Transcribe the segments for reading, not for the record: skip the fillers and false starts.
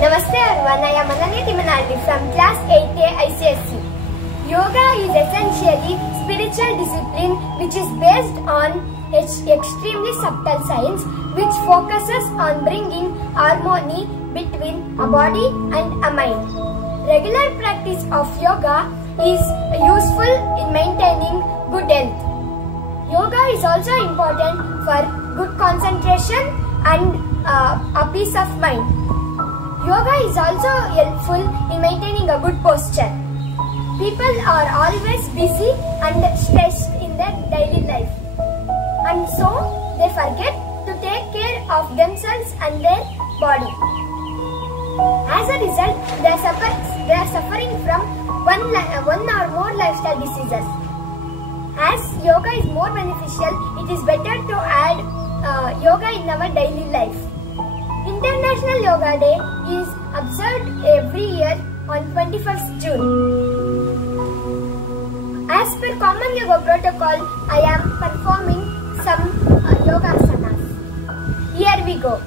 Namaste everyone, I am Ananya Timanalli from class 8A ICSE. Yoga is essentially spiritual discipline which is based on extremely subtle science which focuses on bringing harmony between a body and a mind. Regular practice of yoga is useful in maintaining good health. Yoga is also important for good concentration and a peace of mind. Yoga is also helpful in maintaining a good posture. People are always busy and stressed in their daily life, and so they forget to take care of themselves and their body. As a result, they are suffering from one or more lifestyle diseases. As yoga is more beneficial, it is better to add yoga in our daily life. International Yoga Day is observed every year on 21st June. As per common yoga protocol, I am performing some yoga asanas. Here we go.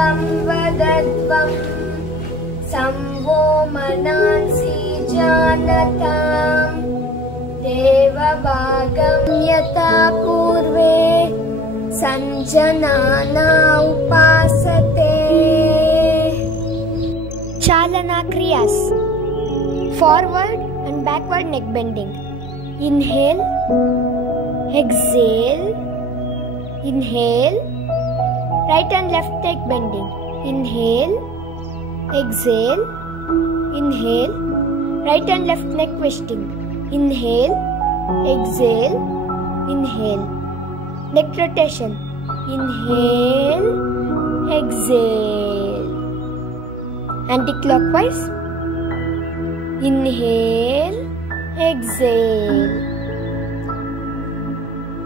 Samvadadvam samvo manansi janatam deva bhagam yata purve sanjanana upasate. Chalana kriyas. Forward and backward neck bending. Inhale, exhale, inhale. Right and left neck bending. Inhale, exhale, inhale. Right and left neck twisting. Inhale, exhale, inhale. Neck rotation. Inhale, exhale. Anti-clockwise. Inhale, exhale.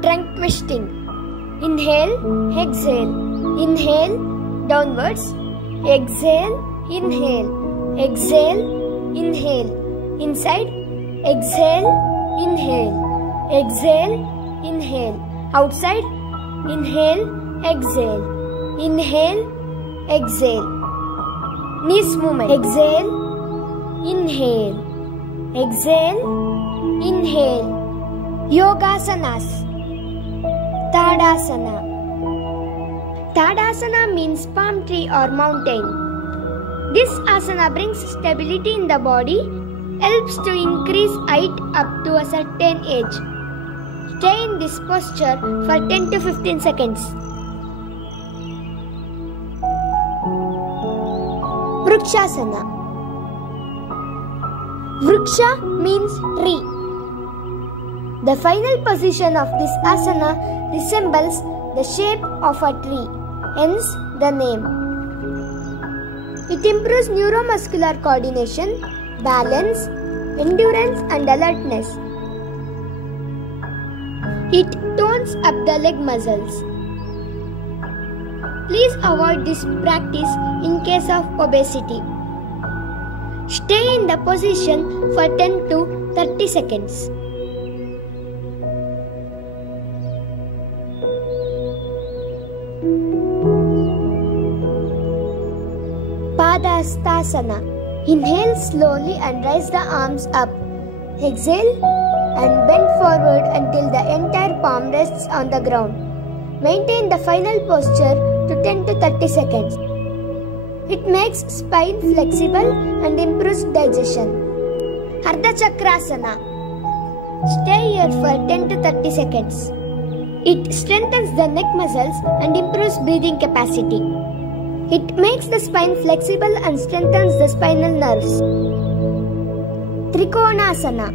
Trunk twisting. Inhale, exhale. Inhale, downwards, exhale, inhale, exhale, inhale, inside, exhale, inhale, exhale, inhale, outside, inhale, exhale, inhale, exhale, knees movement, exhale, inhale, exhale, inhale, yogasanas, Tadasana. Tadasana means palm tree or mountain. This asana brings stability in the body, helps to increase height up to a certain age. Stay in this posture for 10 to 15 seconds. Vrikshasana. Vriksha means tree. The final position of this asana resembles the shape of a tree. Hence the name. It improves neuromuscular coordination, balance, endurance and alertness. It tones up the leg muscles. Please avoid this practice in case of obesity. Stay in the position for 10 to 30 seconds. Padahastasana. Inhale slowly and raise the arms up. Exhale and bend forward until the entire palm rests on the ground. Maintain the final posture to 10 to 30 seconds. It makes spine flexible and improves digestion. Ardha Chakrasana. Stay here for 10 to 30 seconds. It strengthens the neck muscles and improves breathing capacity. It makes the spine flexible and strengthens the spinal nerves. Trikonasana.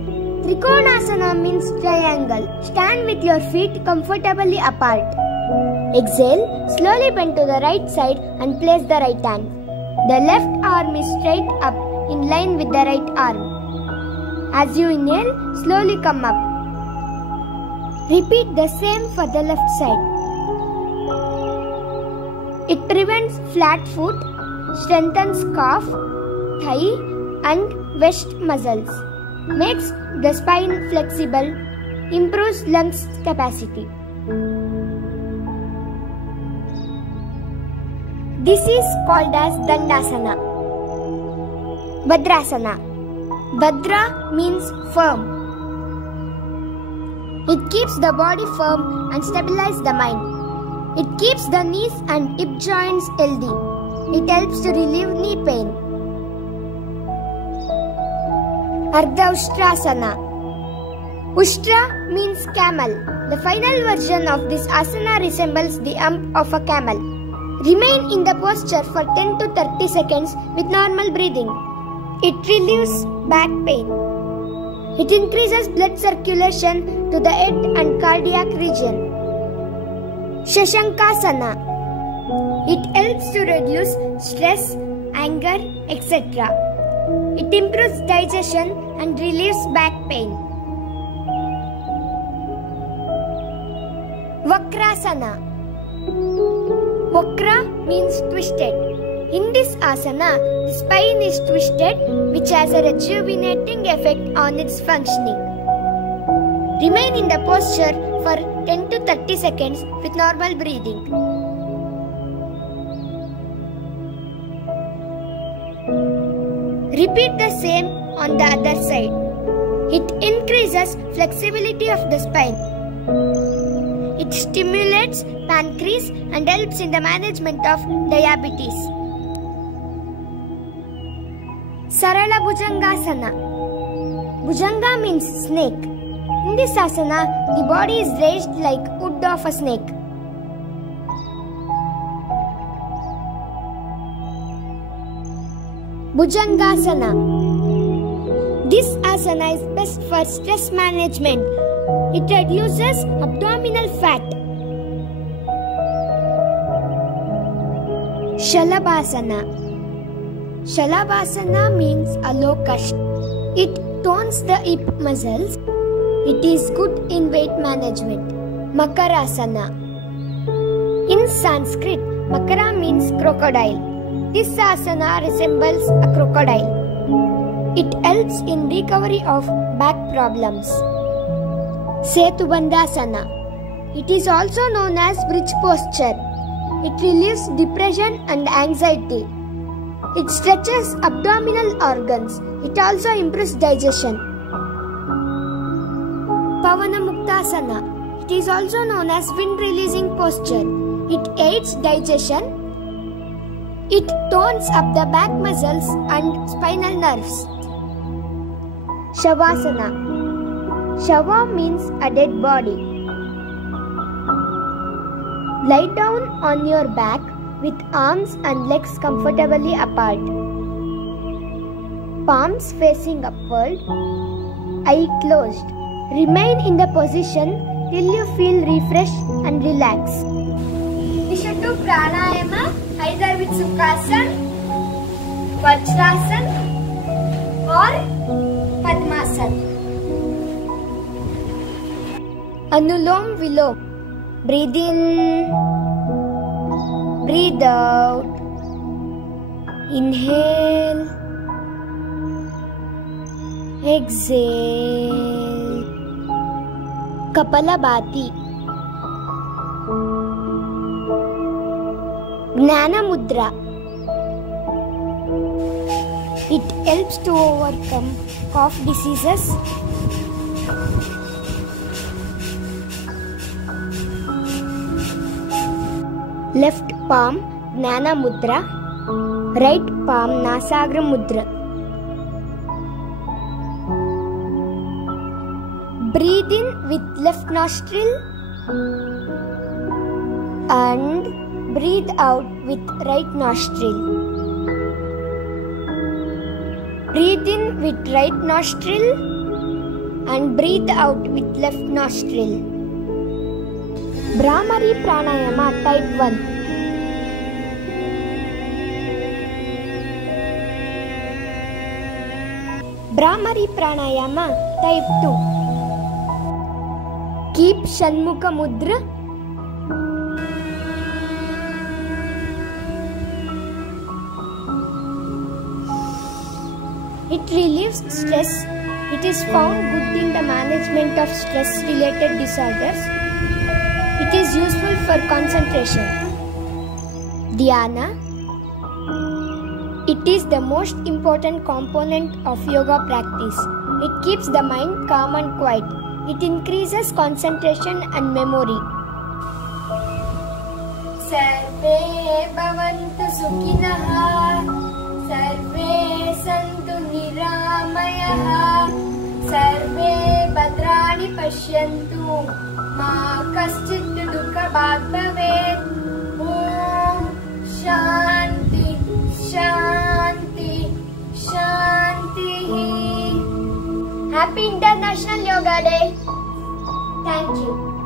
Trikonasana means triangle. Stand with your feet comfortably apart. Exhale, slowly bend to the right side and place the right hand. The left arm is straight up in line with the right arm. As you inhale, slowly come up. Repeat the same for the left side. It prevents flat foot, strengthens calf, thigh and waist muscles, makes the spine flexible, improves lungs capacity. This is called as Dandasana. Bhadrasana. Bhadra means firm. It keeps the body firm and stabilizes the mind. It keeps the knees and hip joints healthy. It helps to relieve knee pain. Ardha Ushtrasana. Ushtra means camel. The final version of this asana resembles the hump of a camel. Remain in the posture for 10 to 30 seconds with normal breathing. It relieves back pain. It increases blood circulation to the head and cardiac region. Shashankasana. It helps to reduce stress, anger, etc. It improves digestion and relieves back pain. Vakrasana. Vakra means twisted. In this asana, the spine is twisted, which has a rejuvenating effect on its functioning. Remain in the posture for 10 to 30 seconds with normal breathing. Repeat the same on the other side. It increases flexibility of the spine. It stimulates pancreas and helps in the management of diabetes. Sarala Bhujangasana. Bhujanga means snake. In this asana, the body is raised like wood of a snake. Bhujangasana. This asana is best for stress management. It reduces abdominal fat. Shalabhasana. Shalabhasana means a locust. It tones the hip muscles. It is good in weight management. Makarasana. In Sanskrit, Makara means crocodile. This asana resembles a crocodile. It helps in recovery of back problems. Setubandhasana. It is also known as bridge posture. It relieves depression and anxiety. It stretches abdominal organs. It also improves digestion. Pavanamuktasana. It is also known as wind-releasing posture. It aids digestion. It tones up the back muscles and spinal nerves. Shavasana. Shava means a dead body. Lie down on your back with arms and legs comfortably apart. Palms facing upward. Eye closed. Remain in the position till you feel refreshed and relaxed. We should do pranayama either with Sukhasana, Vajrasana or Padmasana. Anulom Vilom. Breathe in, breathe out, inhale, exhale. Kapalabhati. Jnana Mudra. It helps to overcome cough diseases. Left palm Jnana Mudra, right palm Nasagra Mudra. Breathe in with left nostril and breathe out with right nostril. Breathe in with right nostril and breathe out with left nostril. Brahmari Pranayama Type 1. Brahmari Pranayama Type 2. Keep Shanmukha Mudra. It relieves stress. It is found good in the management of stress-related disorders. It is useful for concentration. Dhyana. It is the most important component of yoga practice. It keeps the mind calm and quiet. It increases concentration and memory. Sarve bhavantu sukhinah. Sarve santu niramayah. Sarve bhadrani pashyantu. Ma kaschit dukha bhag bhavet. Om Shanti Shanti Shanti. Happy International Yoga Day. Thank you.